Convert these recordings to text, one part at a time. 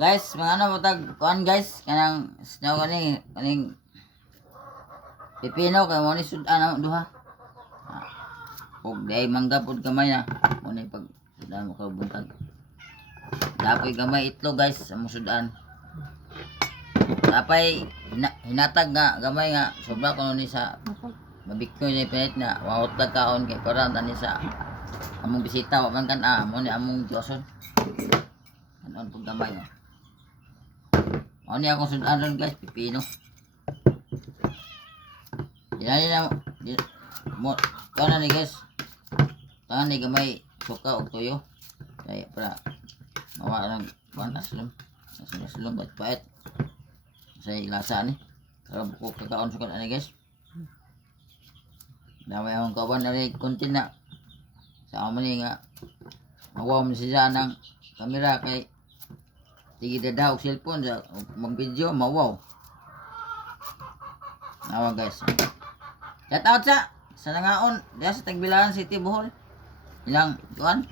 Guys, mga ano butag kuan guys, kanang snow kaning pipino kay mo ni sudan ang duha. Ug day mangga pud gamay na. Mo ni pag sudan mo ka buntag. Dapoy gamay itlog guys sa mo sudan. Tapay hinatag nga gamay nga sobra kuno ni sa mabikyo ni pinit na wahutag kaon kay para tani sa among bisita wa man kan mo ni among Diyoson. Anon pud gamay no. Ano niya akong sudan ron guys, pipino. Dinali na mo kana ni guys. Tangan ni gamay suka og tuyo. Kaya para mawa lang kuan aslom. Aslom bat pait. Sa lasa ni. Kaya buko kakaon suka ani guys. Damay akong kawan na rin konti na. Sa amin ni nga mawaw mo siya ng kamera kay sige dadaw og cellphone sa mag-video mawaw. Nawa guys. Shout out sa nangaon diha sa Tagbilaran City Bohol. Ilang kuan?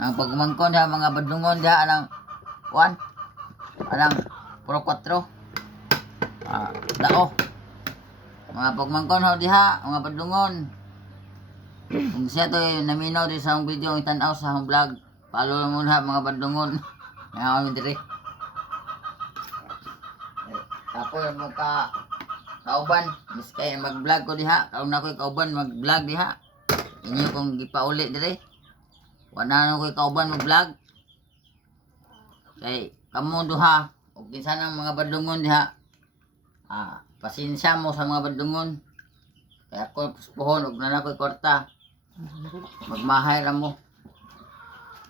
Ang pagmangkon sa mga badungon diha anang kuan? Anang puro 4. Dao. Mga pagmangkon ho diha, mga badungon. Kung siya to naminaw di sa akong video ang tan-aw sa akong vlog. Follow mo na mga badungon. Ngayon dire. Tapos magka kauban, miskay mag-vlog ko diha, karon na ko'y kauban mag-vlog diha. Inyo kong gipauli dire. Wala na ko'y kauban mag-vlog. Kay kamo duha ug kinsa nang mga badungon diha. Pasensya mo sa mga badungon. Kaya ako puspuhon ug na ko'y kwarta. Magmahay ra mo.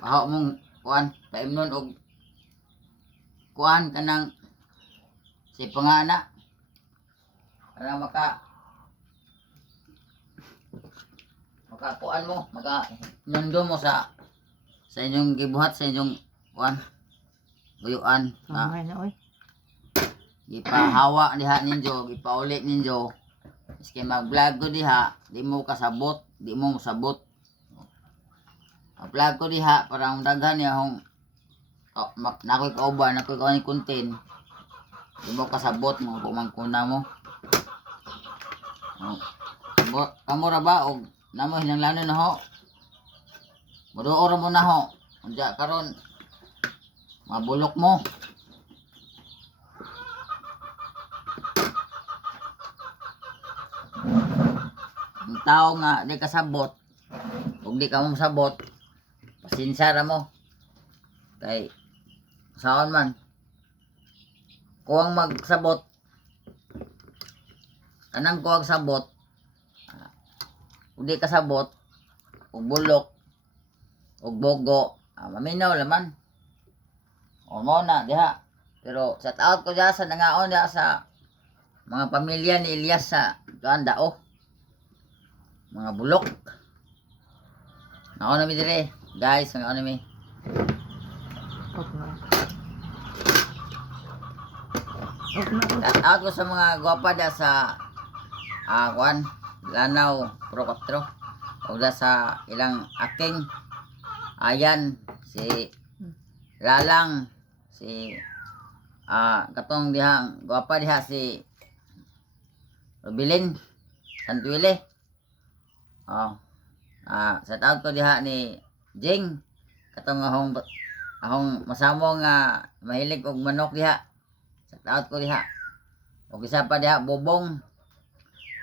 Baho mong kuan, paimnon og kuan kanang si pangana para kuan mo nundo mo sa inyong gibuhat sa inyong kuan buyuan gipahawa diha ninyo gipauli ninyo iski mag-vlog ko diha di mo kasabot di mo sabot mag-vlog ko diha para ang daghan niya hong nakoy kauban, nakoy kauban content. Di mo kasabot mga pumangkuna mo. Kamo ra ba og namo hinanglanon na ho. Moduo ra mo na ho. Unja karon mabulok mo. Ang tao nga di kasabot ug di ka mo sabot. Pasensya ra mo. Kay saan man kuwang magsabot kanang kuwang sabot hindi kasabot ug bulok ug bogo maminaw laman o mo na diha pero shout out ko diha sa nangaon diha sa mga pamilya ni Elias sa Dao mga bulok naon na mi dire guys naon na mi Shout out ko sa mga gwapa da sa kuan Lanao Pro 4 o da sa ilang aking ayan si Lalang si katong diha gwapa diha si Robilin Santuile shout out ko diha ni Jing katong ahong masamo nga mahilig og manok diha. Shout out ko diha. Og isa pa diha Bobong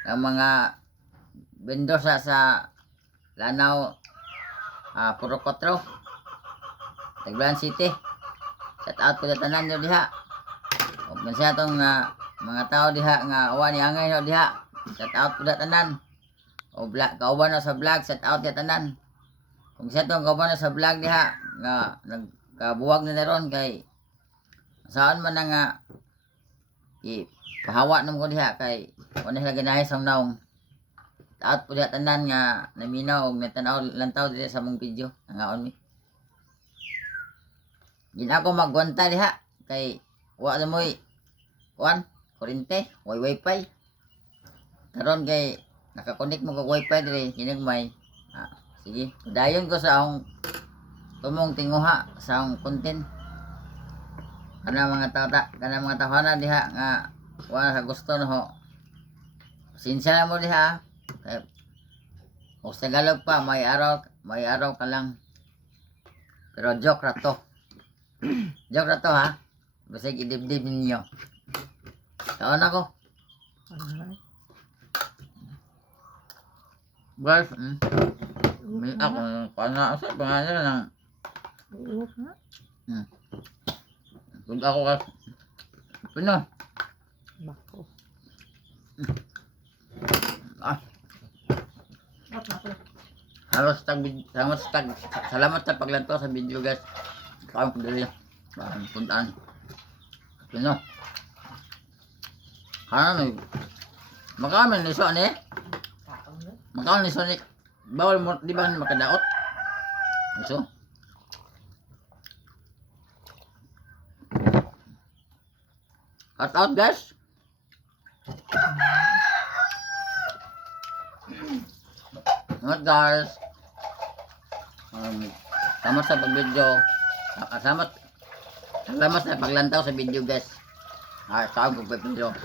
ang mga vendor sa Lanao Puro 4 Tagbilaran City. Shout out ko tanan nyo diha. Og mansa tong mga tao diha nga awa ni angay no diha. Shout out ko tanan. O kauban na sa vlog, shout out tanan. Kung siya tong kauban na sa vlog diha nga nagkabuwag na ron kay saan man nga ipahawa naman ko diha kay wala sila ganahe sa naong taot po diha tanan nga naminaw og natanaw lantaw diha sa mong video nangaon mi gin ako magwanta diha kay wa na mo'y kuan kurente wifi karon kay nakakonek mo kag wifi dire hinagmay sige dayon ko sa akong tumong tinguha sa akong content kana mga tahanan diha nga wala sa gusto no ho. Sinsya na mo diha. Kay o sa Tagalog pa may araw ka lang. Pero joke ra to. Joke ra to ha. Basig idibdib ninyo. Taon ako. Guys, may ako pana sa pangalan ng kung ako ka Pino. Bako. Ah, salamat sa paglanto sa video guys. Kaon ko dili. Puntaan. Pino. Ano Makaman ni so ni? Makaman ni Sonic. Bawal mo di ba makadaot? So. Cut out guys. Salamat guys. Salamat sa pag-video. Salamat sa paglantaw sa video guys. Saan ko video.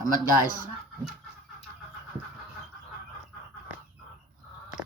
Salamat guys.